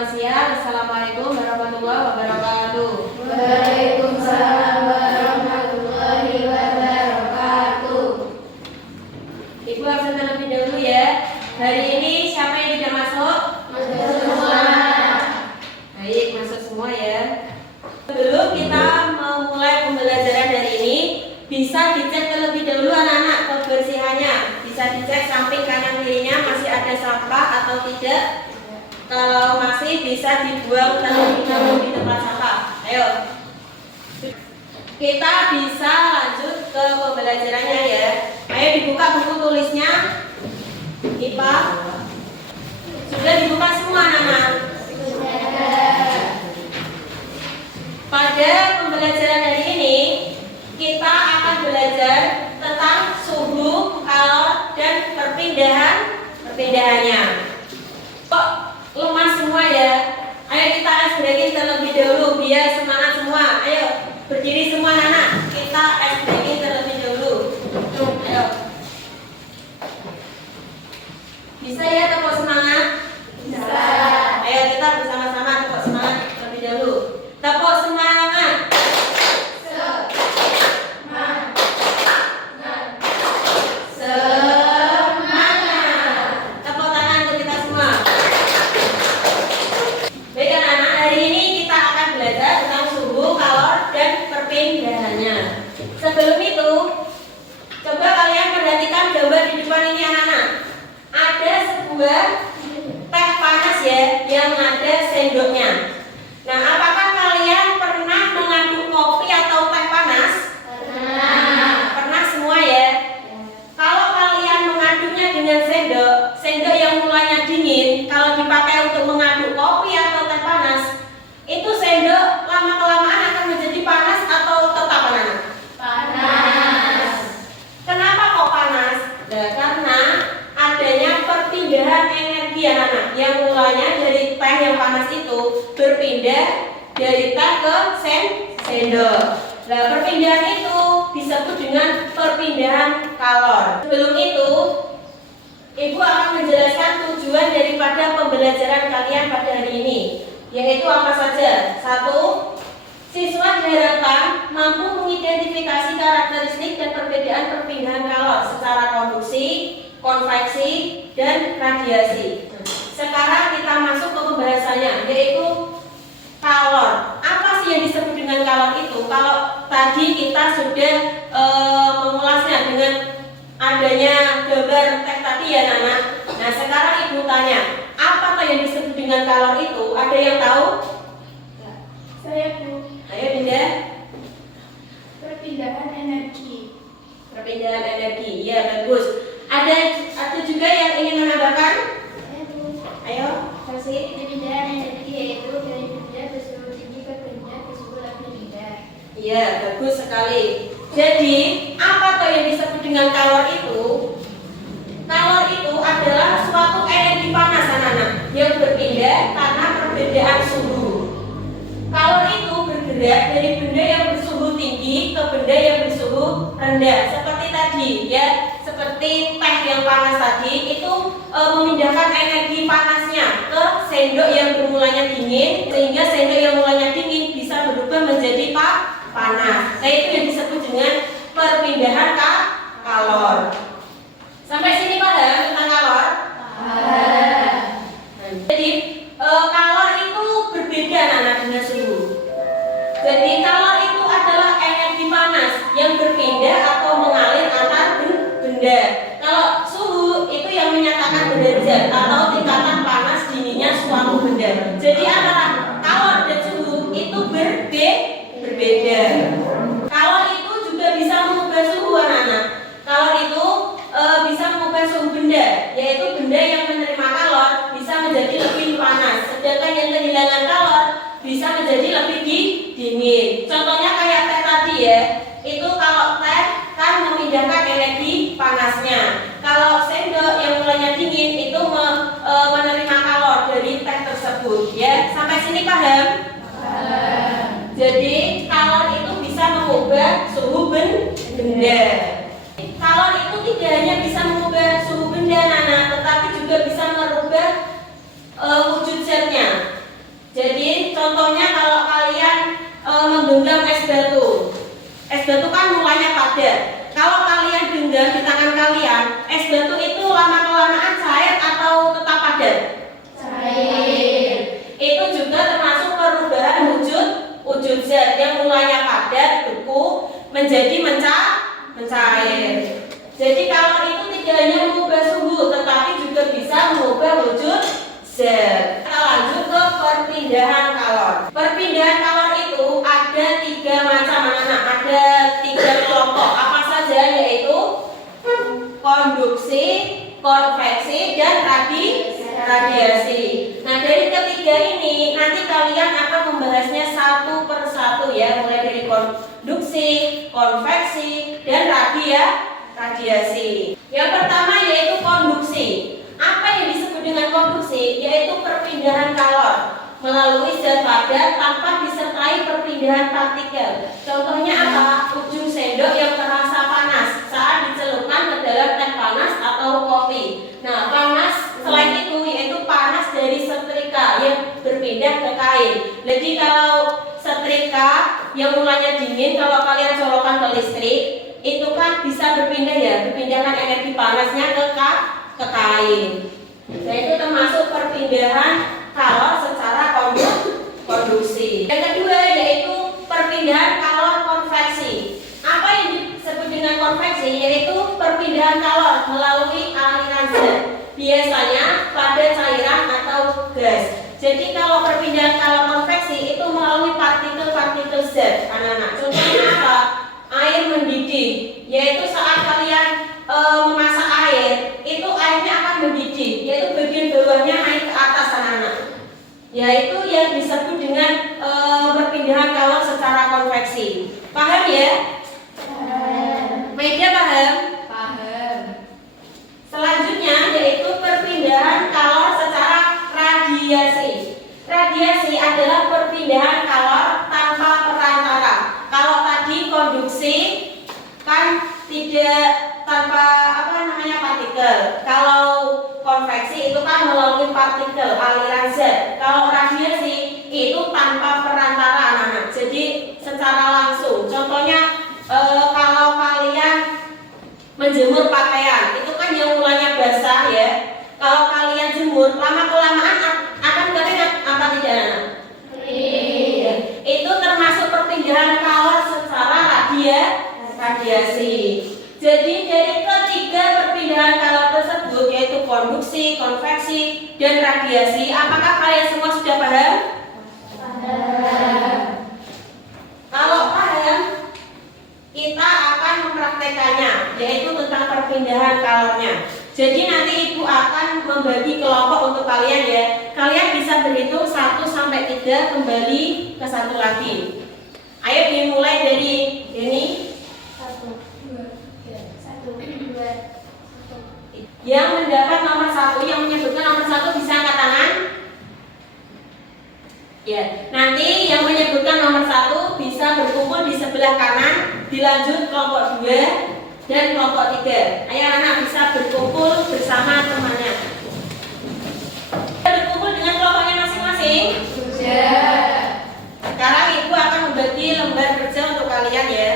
Selamat siang. Assalamualaikum warahmatullahi wabarakatuh. Waalaikumsalam warahmatullahi wabarakatuh. Ibu absen terlebih dahulu ya. Hari ini siapa yang tidak masuk? Masuk semua. Baik, masuk semua ya. Sebelum kita memulai pembelajaran hari ini, bisa dicek terlebih dahulu anak-anak kebersihannya. Bisa dicek samping kanan kirinya masih ada sampah atau tidak. Kalau masih, bisa dibuang terlebih dahulu di tempat sampah. Ayo. Kita bisa lanjut ke pembelajarannya ya. Ayo dibuka buku tulisnya. IPA. Sudah dibuka semua anak-anak? Pada pembelajaran hari ini, kita akan belajar tentang suhu, kalor, dan perpindahannya. Kok lemas semua ya? Ayo kita ice breaking terlebih dahulu biar semangat semua. Ayo berdiri semua anak. Kita ice breaking terlebih dahulu. Ayo. Bisa ya tepuk semangat? Bisa. Ayo kita bersama-sama tepuk semangat terlebih dahulu. Tepuk semangat. Sebelum itu, coba kalian perhatikan gambar di depan ini anak-anak. Ada sebuah teh panas ya, yang ada sendoknya. Nah, apakah kalian pernah mengaduk kopi atau teh panas? Pernah. Pernah semua ya? Kalau kalian mengaduknya dengan sendok yang mulanya dingin, kalau dipakai untuk mengaduk kopi atau teh panas, itu sendok lama-kelamaan akan menjadi panas atau tetap panas? Panas. Kenapa kok panas? Nah, karena adanya perpindahan energi anak-anak yang mulanya dari teh yang panas itu berpindah dari teh ke sendok. Nah, perpindahan itu disebut dengan perpindahan kalor. Sebelum itu, Ibu akan menjelaskan tujuan daripada pembelajaran kalian pada hari ini, yaitu apa saja? 1. Siswa diharapkan mampu mengidentifikasi karakteristik dan perbedaan perpindahan kalor secara konduksi, konveksi, dan radiasi. Sekarang kita masuk ke pembahasannya, yaitu kalor. Apa sih yang disebut dengan kalor itu? Kalau tadi kita sudah mengulasnya dengan adanya gambar teks tadi ya Nana. Nah sekarang Ibu tanya, apa yang disebut dengan kalor itu? Ada yang tahu? Saya Bu. Ayo Dinda. Perpindahan energi. Perpindahan energi, ya bagus. Ada juga yang ingin menambahkan? Saya Bu. Ayo, kasih. Perpindahan energi yaitu dari benda bersuhu tinggi ke benda bersuhu lebih rendah. Iya, bagus sekali. Jadi, apa yang disebut dengan kalor itu? Kalor itu adalah suatu energi panas anak-anak yang berpindah karena perbedaan suhu. Kalor itu bergerak dari benda yang bersuhu tinggi ke benda yang bersuhu rendah. Seperti tadi ya, seperti teh yang panas tadi itu memindahkan energi panasnya ke sendok yang bermulanya dingin, sehingga sendok yang mulanya dingin bisa berubah menjadi panas. Nah itu yang disebut dengan perpindahan kalor. Sampai sini paham tentang kalor? Paham. Jadi kalor itu berbeda anak-anak dengan suhu. Jadi kalor itu adalah energi panas yang berpindah atau mengalir antar benda. Kalau suhu itu yang menyatakan derajat atau tingkatan panas dinginnya suatu benda. Jadi antara kalor dan suhu itu berbeda. Kalor itu juga bisa mengubah suhu anak-anak. Kalor itu bisa mengubah suhu benda, yaitu benda yang menerima kalor bisa menjadi lebih panas, sedangkan yang kehilangan kalor bisa menjadi lebih dingin. Contohnya kayak teh tadi ya, itu kalau teh kan memindahkan energi panasnya. Kalau sendok yang mulanya dingin itu menerima kalor dari teh tersebut ya. Sampai sini paham? Paham. Jadi kalor itu bisa mengubah suhu benda. Kalor itu tidak hanya bisa mengubah suhu benda Nana, tetapi juga bisa merubah wujud zatnya. Contohnya kalau kalian menggenggam es batu. Es batu kan mulanya padat. Kalau kalian genggam di tangan kalian, es batu itu lama-kelamaan cair atau tetap padat? Cair. Itu juga termasuk perubahan wujud zat yang mulanya padat, beku, menjadi mencair. Jadi kalor itu tidak hanya mengubah suhu, tetapi juga bisa mengubah wujud zat. Kita lanjut ke perpindahan kalor. Perpindahan kalor itu ada 3 macam, anak-anak. Ada 3 kelompok. Apa saja? Yaitu konduksi, konveksi, dan radiasi. Nah, dari ketiga ini nanti kalian akan membahasnya satu per satu ya, mulai dari konduksi, konveksi, dan radiasi. Yang pertama yaitu konduksi. Apa yang disebut dengan konduksi? Yaitu perpindahan kalor melalui zat padat tanpa disertai perpindahan partikel. Contohnya apa? Ujung sendok yang terasa panas saat dicelupkan ke dalam teh panas atau kopi. Nah, panas selain itu yaitu panas dari setrika yang berpindah ke kain. Jadi kalau setrika yang mulanya dingin, kalau kalian colokkan ke listrik, itu kan bisa berpindah ya, berpindahkan energi panasnya ke kain. Nah, itu termasuk perpindahan kalor secara konduksi. Yang kedua yaitu perpindahan kalor konveksi. Apa yang disebut dengan konveksi? Yaitu perpindahan kalor melalui aliran zat, biasanya pada cairan atau gas. Jadi kalau perpindahan kalor konveksi itu melalui partikel-partikel zat, anak-anak. Contohnya apa? Air mendidih, yaitu saat kalian memasak air, itu airnya akan mendidih, yaitu bagian bawahnya naik ke atas, anak-anak. Yaitu yang disebut dengan perpindahan kalor secara konveksi. Paham ya? Paham. Media paham? Paham. Selanjutnya yaitu perpindahan kalor secara radiasi. Radiasi adalah perpindahan kalor tanpa perantara. Kalau tadi konduksi kan tidak tanpa partikel. Kalau konveksi itu kan melalui partikel, aliran zat. Kalau radiasi itu tanpa perantara, anak-anak. Jadi secara langsung. Contohnya kalau kalian menjemur pakaian, itu kan yang mulanya basah ya. Kalau kalian jemur, lama-kelamaan akan kering apa tidak, anak? Kering. Itu termasuk perpindahan kalor secara radiasi. Jadi dari ketiga perpindahan kalor tersebut, yaitu konduksi, konveksi, dan radiasi, apakah kalian semua sudah paham? Paham. Kalau paham, kita akan mempraktekannya, yaitu tentang perpindahan kalornya. Jadi nanti ibu akan membagi kelompok untuk kalian ya. Kalian bisa berhitung 1 sampai 3 kembali ke satu lagi. Ayo dimulai dari ini. 1, 2, 3. Yang mendapat nomor 1, yang menyebutkan nomor 1 bisa angkat tangan. Ya, nanti yang menyebutkan nomor 1 bisa berkumpul di sebelah kanan, dilanjut kelompok 2 dan kelompok 3. Ayo anak-anak bisa berkumpul bersama temannya. Berkumpul dengan kelompoknya masing-masing. Sudah. Sekarang ibu akan membagi lembar kerja untuk kalian ya.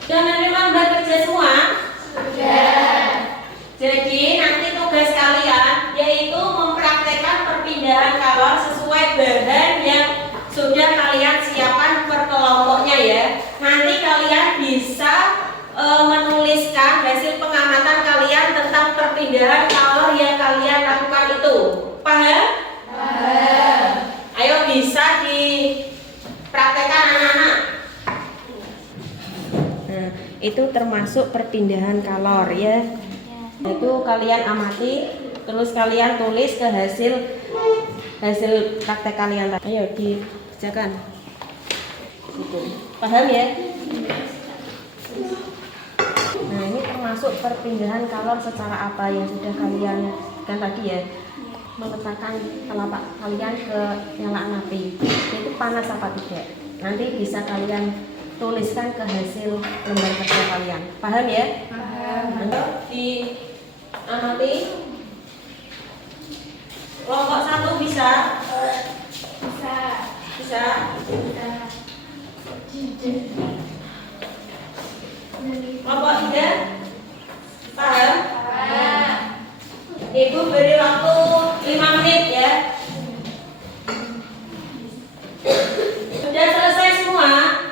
Sudah menerima lembar kerja semua? Sudah. Jadi nanti tugas kalian yaitu mempraktekkan perpindahan kalor sesuai bahan yang sudah kalian siapkan per kelompoknya ya. Nanti kalian bisa menuliskan hasil pengamatan kalian tentang perpindahan kalor yang kalian lakukan itu. Paham? Paham. Ayo bisa dipraktekkan anak-anak. Nah, itu termasuk perpindahan kalor ya. Itu kalian amati, terus kalian tulis ke hasil praktek kalian. Ayo dikerjakan. Gitu. Paham ya? Nah, ini termasuk perpindahan kalor secara apa yang sudah kalian kan tadi ya. Meletakkan telapak kalian ke nyalakan api. Itu panas apa tidak? Nanti bisa kalian tuliskan ke hasil lembar kerja kalian. Paham ya? Paham. Ayo diamati. Kelompok 1 bisa Bisa? Kelompok 3? Paham? Ibu beri waktu 5 menit ya. Sudah selesai semua?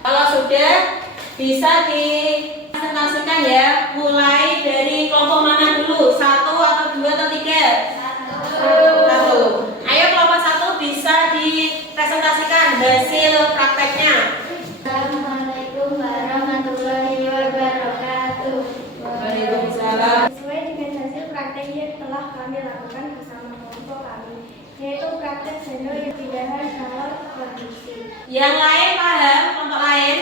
Kalau sudah, bisa dipresentasikan ya. Mulai dari kelompok mana dulu? 1 atau 2 atau 3? 1. Ayo kelompok 1 bisa dipresentasikan hasil prakteknya. Assalamualaikum warahmatullahi wabarakatuh. Waalaikumsalam. Sesuai dengan hasil praktek yang telah kami lakukan bersama kelompok kami, yaitu praktek seno yang pindahan kalor produksi. Yang lain paham? Kelompok lain?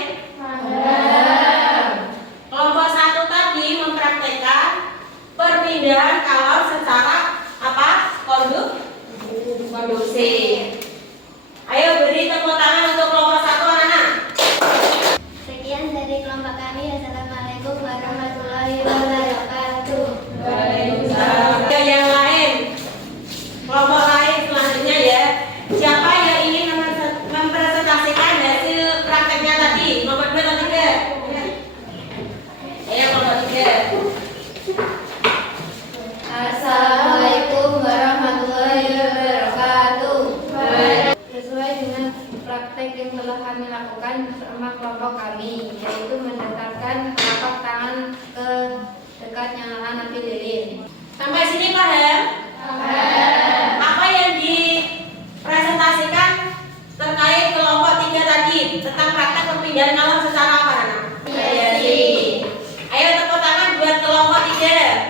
Kelompok 1 tadi mempraktekkan perpindahan kalor secara apa? Konduksi. Ayo beri tepuk tangan untuk kelompok 1 anak-anak. Sekian dari kelompok kami. Assalamualaikum warahmatullahi wabarakatuh. Waalaikumsalam. Yang lain, kelompok lain selanjutnya ya. Siapa yang ingin mempresentasikan hasil prakteknya tadi? Kelompok 2 atau 3? Ayo kelompok 3. Assalamualaikum warahmatullahi wabarakatuh. Sesuai dengan praktek yang telah kami lakukan bersama kelompok kami, yaitu mendatarkan telapak tangan ke dekat nyala napi lilin. Sampai sini paham? Apa yang dipresentasikan terkait kelompok 3 tadi tentang praktek perpindahan kalor secara apa anak? Radiasi. Ayo tepuk tangan buat kelompok 3.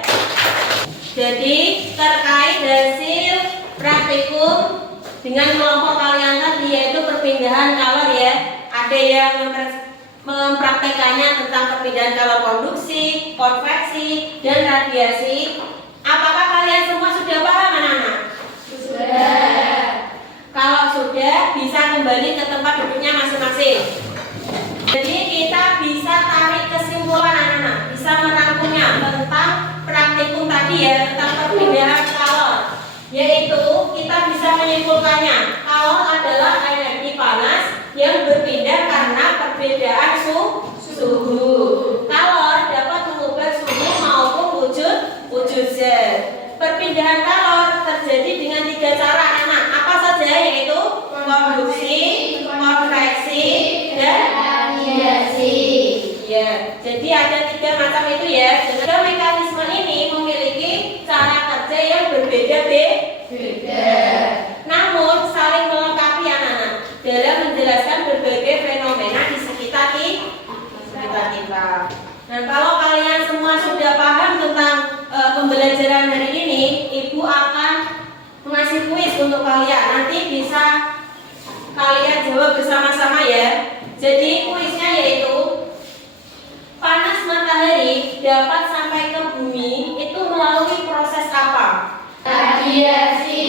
Jadi terkait hasil praktikum dengan kelompok kalian tadi yaitu perpindahan kalor ya. Ada yang mempraktekannya tentang perpindahan kalor konduksi, konveksi, dan radiasi. Apakah kalian semua sudah paham anak-anak? Sudah. Kalau sudah, bisa kembali ke tempat duduknya masing-masing. Jadi kita bisa tarik kesimpulan anak-anak, bisa merangkumnya tentang praktikum tadi ya, tentang perpindahan kalor. Yaitu kita bisa menyimpulkannya, kalor adalah energi panas yang berpindah karena perbedaan suhu. Kalor dapat mengubah suhu maupun wujud zat. Perpindahan kalor terjadi dengan 3 cara anak. Apa saja? Yaitu konduksi, konveksi, dan Radiasi. ya. Jadi ada 3 macam itu ya. Tiga mekanisme ini memiliki cara kerja yang berbeda-beda. Namun saling melengkapi anak-anak dalam menjelaskan berbagai fenomena di sekitar kita. Nah, kalau kalian semua sudah paham tentang pembelajaran hari ini, Ibu akan mengasih kuis untuk kalian. Nanti bisa kalian jawab bersama-sama ya. Jadi kuisnya yaitu panas matahari dapat sampai ke bumi itu melalui proses apa? Radiasi.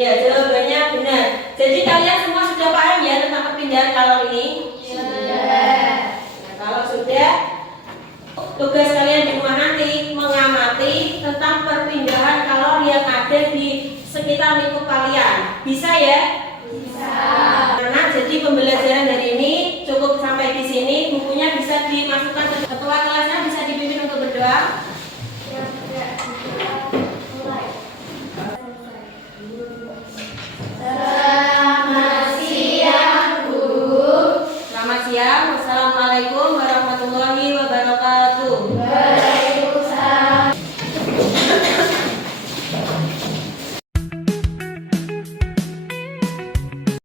Ya, jawabannya benar. Jadi kalian semua sudah paham ya tentang perpindahan kalor ini? Sudah. Nah, kalau sudah, tugas kalian di rumah nanti mengamati tentang perpindahan kalor yang ada di sekitar lingkup kalian. Bisa ya? Bisa. Nah, jadi pembelajaran hari ini cukup sampai di sini. Bukunya bisa dimasukkan ke